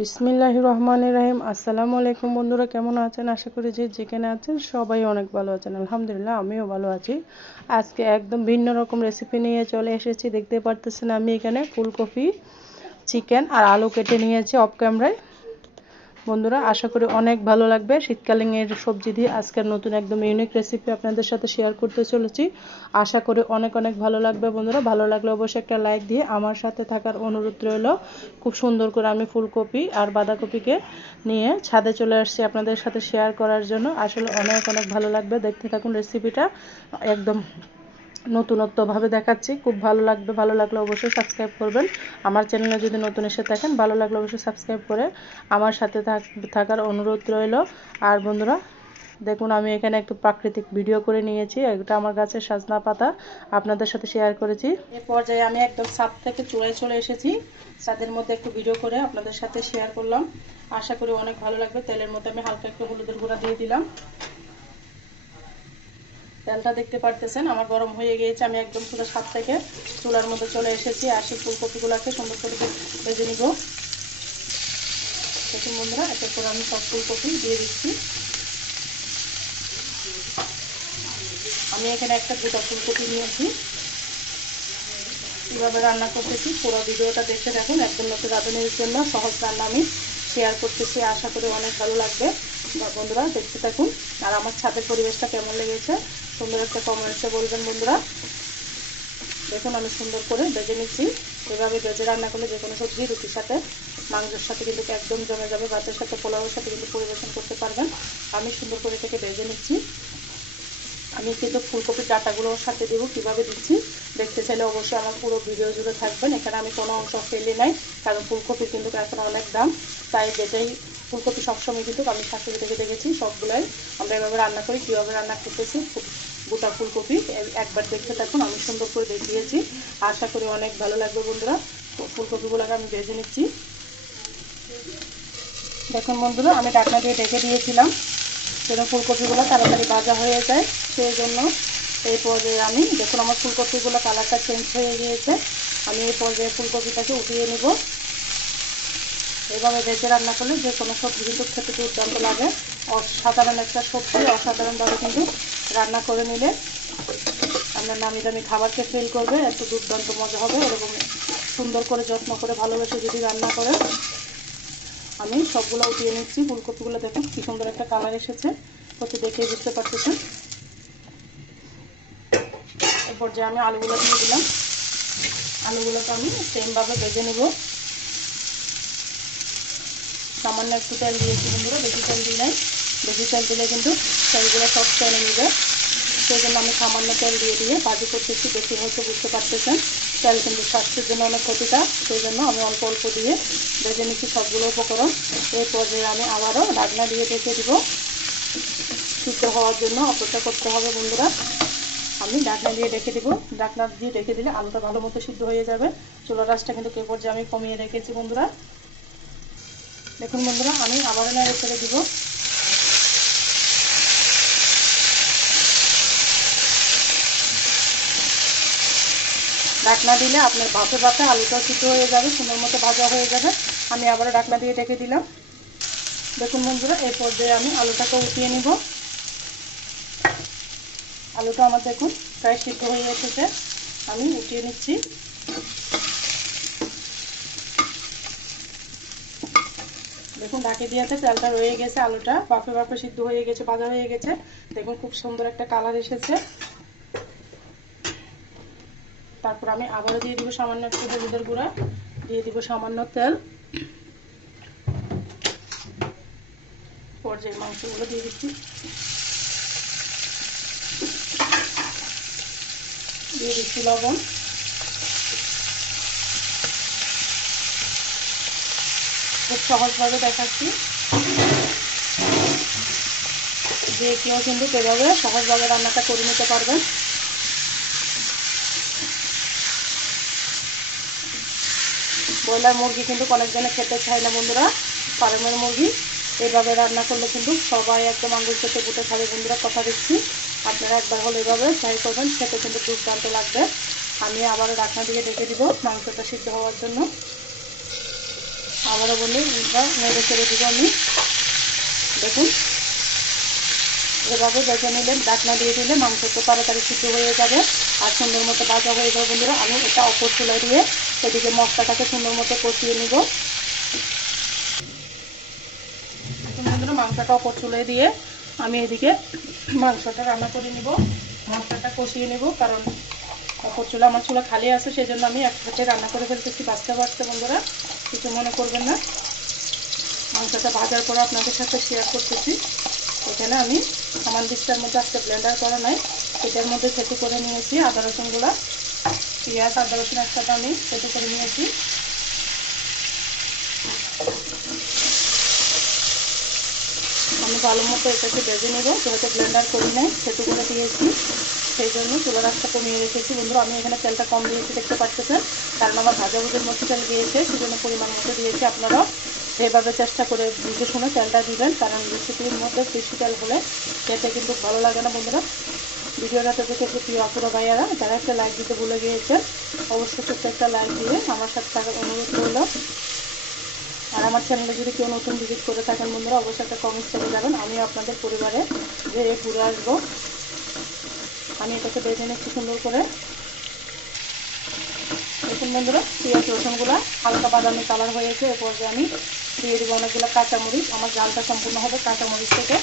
বিসমিল্লাহির রহমানির রহিম। আসসালামু আলাইকুম বন্ধুরা, কেমন আছেন? আশা করি যে যেখানে আছেন সবাই অনেক ভালো আছেন। আলহামদুলিল্লাহ আমিও ভালো আছি। আজকে একদম ভিন্ন রকম রেসিপি নিয়ে চলে এসেছি। দেখতে পারতেছেন আমি এখানে ফুলকপি, চিকেন আর আলু কেটে নিয়েছি অফ ক্যামেরায়। বন্ধুরা আশা করি অনেক ভালো লাগবে। শীতকালীন এর সবজি দিয়ে আজকের নতুন একদম ইউনিক রেসিপি আপনাদের সাথে শেয়ার করতে চলেছি। আশা করি অনেক অনেক ভালো লাগবে বন্ধুরা। ভালো লাগলে অবশ্যই একটা লাইক দিয়ে আমার সাথে থাকার অনুরোধ রইল। খুব সুন্দর করে আমি ফুলকপি আর বাঁধাকপিকে নিয়ে ছাদে চলে আসছি আপনাদের সাথে শেয়ার করার জন্য। আসলে অনেক অনেক ভালো লাগবে, দেখতে থাকুন রেসিপিটা। একদম নতুনত্বভাবে দেখাচ্ছি, খুব ভালো লাগবে। ভালো লাগলে অবশ্যই সাবস্ক্রাইব করবেন। আমার চ্যানেলে যদি নতুন এসে থাকেন, ভালো লাগলে অবশ্যই সাবস্ক্রাইব করে আমার সাথে থাকার অনুরোধ রইল। আর বন্ধুরা দেখুন আমি এখানে একটু প্রাকৃতিক ভিডিও করে নিয়েছি। এটা আমার গাছের সজনা পাতা, আপনাদের সাথে শেয়ার করেছি। এই পর্যায়ে আমি একদম ছাদ থেকে চূড়ায় চলে এসেছি। ছাদের মধ্যে একটু ভিডিও করে আপনাদের সাথে শেয়ার করলাম। আশা করি অনেক ভালো লাগবে। তেলের মধ্যে আমি হালকা একটু হলুদের গুঁড়া দিয়ে দিলাম। তেলটা দেখতে পারতেছেন আমার গরম হয়ে গিয়েছে। আমি একদম পুরো ছাদ থেকে চুলার মধ্যে চলে এসেছি। আর সেই ফুলকপিগুলোকে সুন্দর করে ভেজে নিব। দেখুন বন্ধুরা, এতে করে আমি সব ফুলকপি দিয়ে দিচ্ছি। আমি এখানে একটা গোটা ফুলকপি নিয়েছি। কীভাবে রান্না করতেছি পুরো ভিডিওটা দেখতে দেখুন। একদম নতুন রাঁধুনির জন্য সহজ রান্না আমি শেয়ার করতেছি। আশা করি অনেক ভালো লাগবে বন্ধুরা, দেখতে থাকুন। আর আমার ছাদের পরিবেশটা কেমন লেগেছে সুন্দর একটা কমেন্টসে বলবেন বন্ধুরা। দেখুন আমি সুন্দর করে ভেজে নিচ্ছি। এভাবে ভেজে রান্না করলে যে কোনো সবজি রুটির সাথে, মাংসের সাথে কিন্তু একদম জমে যাবে। ভাতের সাথে, পোলাওয়ের সাথে কিন্তু পরিবেশন করতে পারবেন। আমি সুন্দর করে থেকে ভেজে নিচ্ছি। আমি কিন্তু ফুলকপির ডাঁটাগুলোর সাথে দেবো, কীভাবে দিচ্ছি দেখতে চাইলে অবশ্যই আমার পুরো ভিডিও জুড়ে থাকবেন। এখানে আমি কোনো অংশ ফেলে নাই, কারণ ফুলকপির কিন্তু এখন অনেক দাম। তাই যেটাই ফুলকপি সবসময় কিন্তু আমি শাশুড়ি থেকে দেখেছি সবগুলাই আমরা এভাবে রান্না করি। কীভাবে রান্না করতেছি গোটা ফুলকপি একবার দেখতে থাকুন। আমি সুন্দর করে দেখিয়েছি, আশা করি অনেক ভালো লাগবে বন্ধুরা। ফুলকপিগুলোকে আমি ভেজে নিচ্ছি। দেখুন বন্ধুরা আমি ঢাকনা দিয়ে ঢেকে দিয়েছিলাম যেন ফুলকপিগুলো তাড়াতাড়ি ভাজা হয়ে যায়, সেই জন্য। এই পর্যায়ে আমি দেখুন আমার ফুলকপিগুলো কালারটা চেঞ্জ হয়ে গিয়েছে। আমি এই পর্যায়ে ফুলকপিটাকে উঠিয়ে নেব। এভাবে ভেজে রান্না করলে যে কোনো সবজি কিন্তু খেতে দুর্দান্ত লাগে। অসাধারণ একটা সবজি, অসাধারণভাবে কিন্তু রান্না করে নিলে আপনার নামি দামি খাবারকে ফিল করবে। এত দুর্দান্ত মজা হবে এরকম সুন্দর করে যত্ন করে ভালোবেসে যদি রান্না করেন। আমি সবগুলো উঠিয়ে নিচ্ছি। ফুলকপিগুলো দেখুন কি সুন্দর একটা কালার এসেছে, প্রতি দেখেই বুঝতে পারতেছেন। এরপর যে আমি আলুগুলো দিয়ে দিলাম। আলুগুলোকে আমি সেমভাবে ভেজে নেব। সামান্য একটু তেল দিয়েছি বন্ধুরা, বেশি তেল দিই নাই। বেশি তেল দিলে কিন্তু তেলগুলো সব টেনে নেবে, সেই জন্য আমি সামান্য তেল দিয়ে ভাজি করতেছি। বেশি হয়তো বুঝতে পারতেছেন তেল কিন্তু স্বাস্থ্যের জন্য অনেক ক্ষতিকর, সেই জন্য আমি অল্প অল্প দিয়ে ভেজে নিচ্ছি সবগুলো উপকরণ। এই পর্যায়ে আমি আবারও ঢাকনা দিয়ে ঢেকে দিব। সিদ্ধ হওয়ার জন্য অপেক্ষা করতে হবে বন্ধুরা। আমি ঢাকনা দিয়ে ঢেকে দেবো। ঢাকনা দিয়ে ঢেকে দিলে আলুটা ভালো মতো সিদ্ধ হয়ে যাবে। চুলার আঁচটা কিন্তু কে পর্যায়ে আমি কমিয়ে রেখেছি বন্ধুরা। দেখুন বন্ধুরা আমি আবারও নেড়ে ছেড়ে দিব। ঢাকনা দিলে আপনার ভাপে ভাপে আলুটাও সিদ্ধ হয়ে যাবে, সুন্দর মতো ভাজা হয়ে যাবে। আমি আবারও ঢাকনা দিয়ে ঢেকে দিলাম। দেখুন বন্ধুরা এই পর্যায়ে আমি আলুটাকে উঠিয়ে নিব। আলুটা আমার দেখুন প্রায় সিদ্ধ হয়ে এসেছে, আমি উঠিয়ে নিচ্ছি। দেখুন ঢাকি দিয়েছে, তেলটা রয়ে গেছে, আলুটা বাফে বাফে সিদ্ধ হয়ে গেছে, ভাজা হয়ে গেছে। দেখুন খুব সুন্দর একটা কালার এসেছে। তারপর আমি আবারও দিয়ে দিব সামান্য একটু হলুদের গুঁড়া, দিয়ে দিব সামান্য তেল। পর্যায়ে মাংসগুলো দিয়ে দিচ্ছি, দিয়ে দিচ্ছি লবণ। খুব সহজভাবে দেখাচ্ছি, যে কেউ কিন্তু এভাবে সহজভাবে রান্নাটা করে নিতে পারবেন। ব্রয়লার মুরগি কিন্তু অনেকজনে খেতে চায় না বন্ধুরা, ফার্মের মুরগি এইভাবে রান্না করলে কিন্তু সবাই একদম আঙুল খেতে ফুটে খাবে বন্ধুরা, কথা দিচ্ছি। আপনারা একবার হলে এভাবে ট্রাই করবেন, খেতে কিন্তু দুর্দান্ত লাগবে। আমি আবারও ঢাকনা দিয়ে ঢেকে দিব মাংসটা সিদ্ধ হওয়ার জন্য। আবারও বন্ধুরা নেড়ে ছেড়ে দিব আমি। দেখুন এভাবে বেজে নিলে ঢাকনা দিয়ে দিলে মাংস তো তাড়াতাড়ি সিদ্ধ হয়ে যাবে আর সুন্দর মতো ভাজা হয়ে যাবে। বন্ধুরা আমি এটা অপর চুলায় দিয়ে এদিকে মশলাটাকে সুন্দর মতো কষিয়ে নিব। বন্ধুরা মাংসটা অপর চুলায় দিয়ে আমি এদিকে মাংসটা রান্না করে নিব, মশলাটা কষিয়ে নেব। কারণ অপর চুলা আমার চুলা খালি আছে, সেই জন্য আমি একসাথে রান্না করে ফেলতেছি বাঁচতে বাঁচতে। বন্ধুরা কিছু মনে করবেন না, মাংসটা ভাজার পরে আপনাদের সাথে শেয়ার করতেছি। এখানে আমি সামান ডিশটার মধ্যে আজকে ব্লেন্ডার করা নাই, এটার মধ্যে থেতু করে নিয়েছি আদা রসুনগুলো, পেঁয়াজ আদা রসুন একসাথে আমি থেতু করে নিয়েছি। আমি ভালো মতো এটাকে ভেজে নেব, যেহেতু ব্লেন্ডার করি নাই থেতু করে দিয়েছি, সেই জন্য চুলার আঁচটা কমিয়ে রেখেছি। বন্ধুরা আমি এখানে তেলটা কম দিয়েছি দেখতে পাচ্ছেন, কারণ আমার ভাজাভুজির মধ্যে তেল দিয়েছে, সেই জন্য পরিমাণ মতো দিয়েছি। আপনারা এভাবে চেষ্টা করে বুঝে শুনে তেলটা দিবেন, কারণ রেসিপির মধ্যে বেশি তেল হলে খেতে কিন্তু ভালো লাগে না। বন্ধুরা ভিডিওটা দেখে একটু প্রিয় আপুরা ভাইয়ারা যারা একটা লাইক দিতে ভুলে গিয়েছেন, অবশ্যই ছোট্ট একটা লাইক দিয়ে আমার সাথে থাকার অনুরোধ রইল। আর আমার চ্যানেলে যদি কেউ নতুন ভিজিট করে থাকেন বন্ধুরা অবশ্যই একটা কমেন্টস করে যাবেন, আমি আপনাদের পরিবারে যে ঘুরে আসবো। আমি এটাকে বেজে নিচ্ছি সুন্দর করে। দেখুন বন্ধুরা পেঁয়াজ রসুনগুলো হালকা বাদামি কালার হয়েছে, এরপর যে আমি দিয়ে দেবো অনেকগুলো কাঁচামরিচ। আমার জালটা সম্পূর্ণ হবে কাঁচামরিচ থেকে।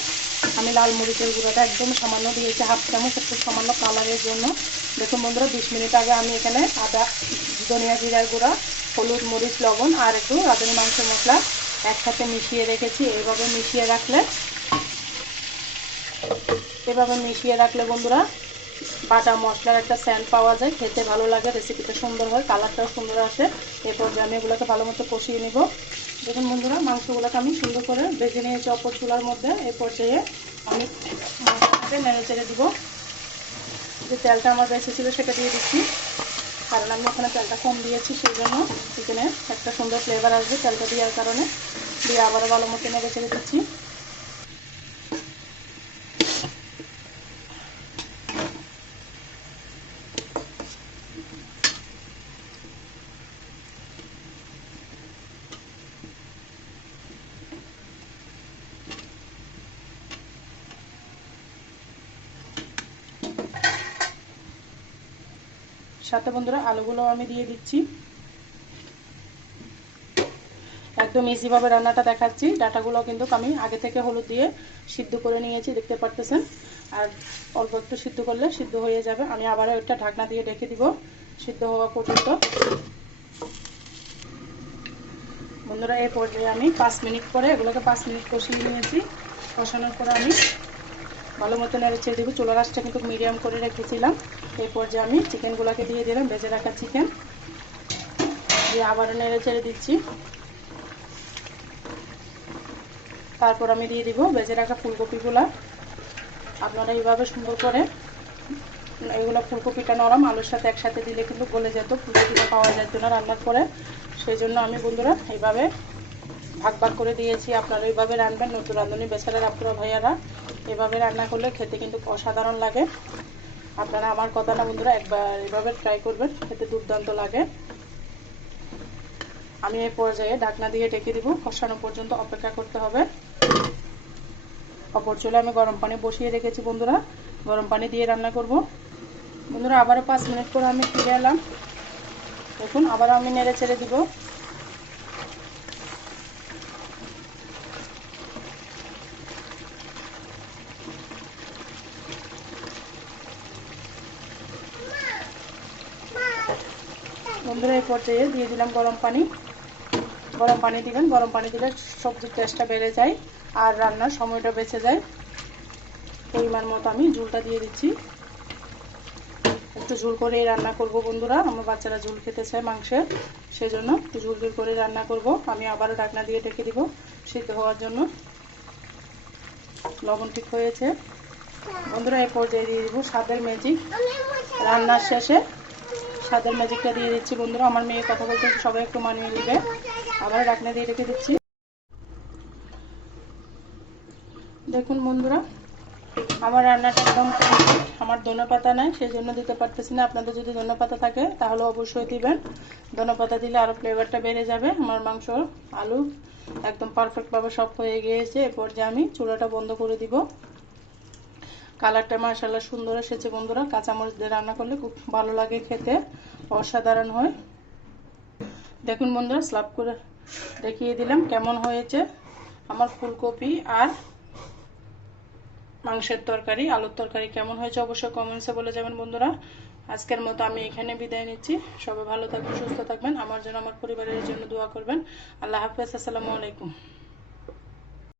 আমি লাল মরিচের গুঁড়োটা একদম সামান্য দিয়েছি, হাফ চামচ, একটু সামান্য কালারের জন্য। দেখুন বন্ধুরা 20 মিনিট আগে আমি এখানে আদা ধনিয়া জিরার গুঁড়া, হলুদ মরিচ লবণ আর একটু রাঁধুনি মাংস মশলা একসাথে মিশিয়ে রেখেছি। এভাবে মিশিয়ে রাখলে বন্ধুরা বাটা মশলার একটা সেন্ট পাওয়া যায়, খেতে ভালো লাগে, রেসিপিটা সুন্দর হয়, কালারটাও সুন্দর আসে। এরপর আমি এগুলোকে ভালো মতো কষিয়ে নিব। দেখুন বন্ধুরা মাংসগুলোকে আমি সুন্দর করে ভেজে নিয়েছি অপর চুলার মধ্যে। এই পর্যায়ে আমি মাংসটাকে নেড়ে চেড়ে দিব। যে তেলটা আমার বেঁচে ছিল সেটা দিয়ে দিচ্ছি, কারণ আমি ওখানে তেলটা কম দিয়েছি, সেই জন্য চিকেনে একটা সুন্দর ফ্লেভার আসবে তেলটা দেওয়ার কারণে। দিয়ে আবারও ভালো মতো নেড়ে চেড়ে দিচ্ছি। সাথে বন্ধুরা আলুগুলো আমি দিয়ে দিচ্ছি। একদম ইজিভাবে রান্নাটা দেখাচ্ছি। ডাটাগুলো কিন্তু আমি আগে থেকে হলুদ দিয়ে সিদ্ধ করে নিয়েছি দেখতে পারতেছেন, আর অল্প একটু সিদ্ধ করলে সিদ্ধ হয়ে যাবে। আমি আবারও একটা ঢাকনা দিয়ে ঢেকে দিব সিদ্ধ হওয়া পর্যন্ত। বন্ধুরা এই পর্যায়ে আমি 5 মিনিট পরে এগুলোকে 5 মিনিট কষিয়ে নিয়েছি। কষানোর পরে আমি ভালো মতো নেড়ে ছেড়ে দেবো। চুলার আঁচটা কিন্তু মিডিয়াম করে রেখেছিলাম। এই পর্যায়ে আমি চিকেনগুলোকে দিয়ে দিলাম, ভেজে রাখা চিকেন দিয়ে আবারও নেড়ে ছেড়ে দিচ্ছি। তারপর আমি দিয়ে দিব ভেজে রাখা ফুলকপিগুলো। আপনারা এইভাবে সুন্দর করে এগুলো, ফুলকপিটা নরম, আলুর সাথে একসাথে দিলে কিন্তু গলে যেত, ফুলকপিটা পাওয়া যেত না রান্নার পরে, সেই জন্য আমি বন্ধুরা এইভাবে ভাগ ভাগ করে দিয়েছি। আপনারা এইভাবে রান্নাবেন, নতুন রাঁধুনি বেচারার আপুরা ভাইয়ারা এভাবে রান্না করলে খেতে কিন্তু অসাধারণ লাগে। আপনারা আমার কথা না বন্ধুরা একবার এভাবে ট্রাই করবেন, খেতে দুর্দান্ত লাগে। আমি এই পর্যায়ে ঢাকনা দিয়ে ঢেকে দিব, কষানো পর্যন্ত অপেক্ষা করতে হবে। অপর চুলে আমি গরম পানি বসিয়ে রেখেছি বন্ধুরা, গরম পানি দিয়ে রান্না করব। বন্ধুরা আবারও 5 মিনিট পরে আমি ফিরে এলাম। দেখুন আবারও আমি নেড়ে ছেড়ে দিব। বন্ধুরা এই পর্যায়ে দিয়ে দিলাম গরম পানি। গরম পানি দিবেন, গরম পানি দিলে সবজির টেস্টটা বেড়ে যায় আর রান্নার সময়টা বেঁচে যায়। পরিমাণ মতো আমি ঝোলটা দিয়ে দিচ্ছি। একটু ঝোল করেই রান্না করব বন্ধুরা, আমার বাচ্চারা ঝোল খেতে চায় মাংসের, সেই জন্য একটু ঝোল ঝোল করে রান্না করব। আমি আবারও ঢাকনা দিয়ে ঢেকে দিব সিদ্ধ হওয়ার জন্য। লবণ ঠিক হয়েছে বন্ধুরা। এই পর্যায়ে দিয়ে দিব স্বাদের ম্যাজিক। রান্নার শেষে স্বাদের ম্যাজিকটা দিয়ে দিচ্ছি বন্ধুরা। আমার মেয়ে কথা বলতে সবাই একটু মানিয়ে নেবে। আবার ঢাকনা দিয়ে রেখে দিচ্ছি। দেখুন বন্ধুরা আমার রান্নাটা একদম কমপ্লিট। আমার ধনেপাতা নাই, সেই জন্য দিতে পারতেছি না। আপনাদের যদি ধনেপাতা থাকে তাহলে অবশ্যই দিবেন। ধনেপাতা দিলে আরও ফ্লেভারটা বেড়ে যাবে। আমার মাংস, আলু একদম পারফেক্টভাবে সব হয়ে গিয়েছে। এরপর যে আমি চুলাটা বন্ধ করে দিব। কালারটা মাশাআল্লাহ সুন্দর এসেছে বন্ধুরা। কাঁচামরিচ দিয়ে রান্না করলে খুব ভালো লাগে খেতে, অসাধারণ হয়। দেখুন বন্ধুরা, স্লাপ করে দেখিয়ে দিলাম কেমন হয়েছে আমার ফুলকপি আর মাংসের তরকারি, আলুর তরকারি কেমন হয়েছে অবশ্যই কমেন্টসে বলে যাবেন বন্ধুরা। আজকের মতো আমি এখানে বিদায় নিচ্ছি। সবাই ভালো থাকবেন, সুস্থ থাকবেন, আমার জন্য আমার পরিবারের জন্য দোয়া করবেন। আল্লাহ হাফেজ, আসসালামু আলাইকুম।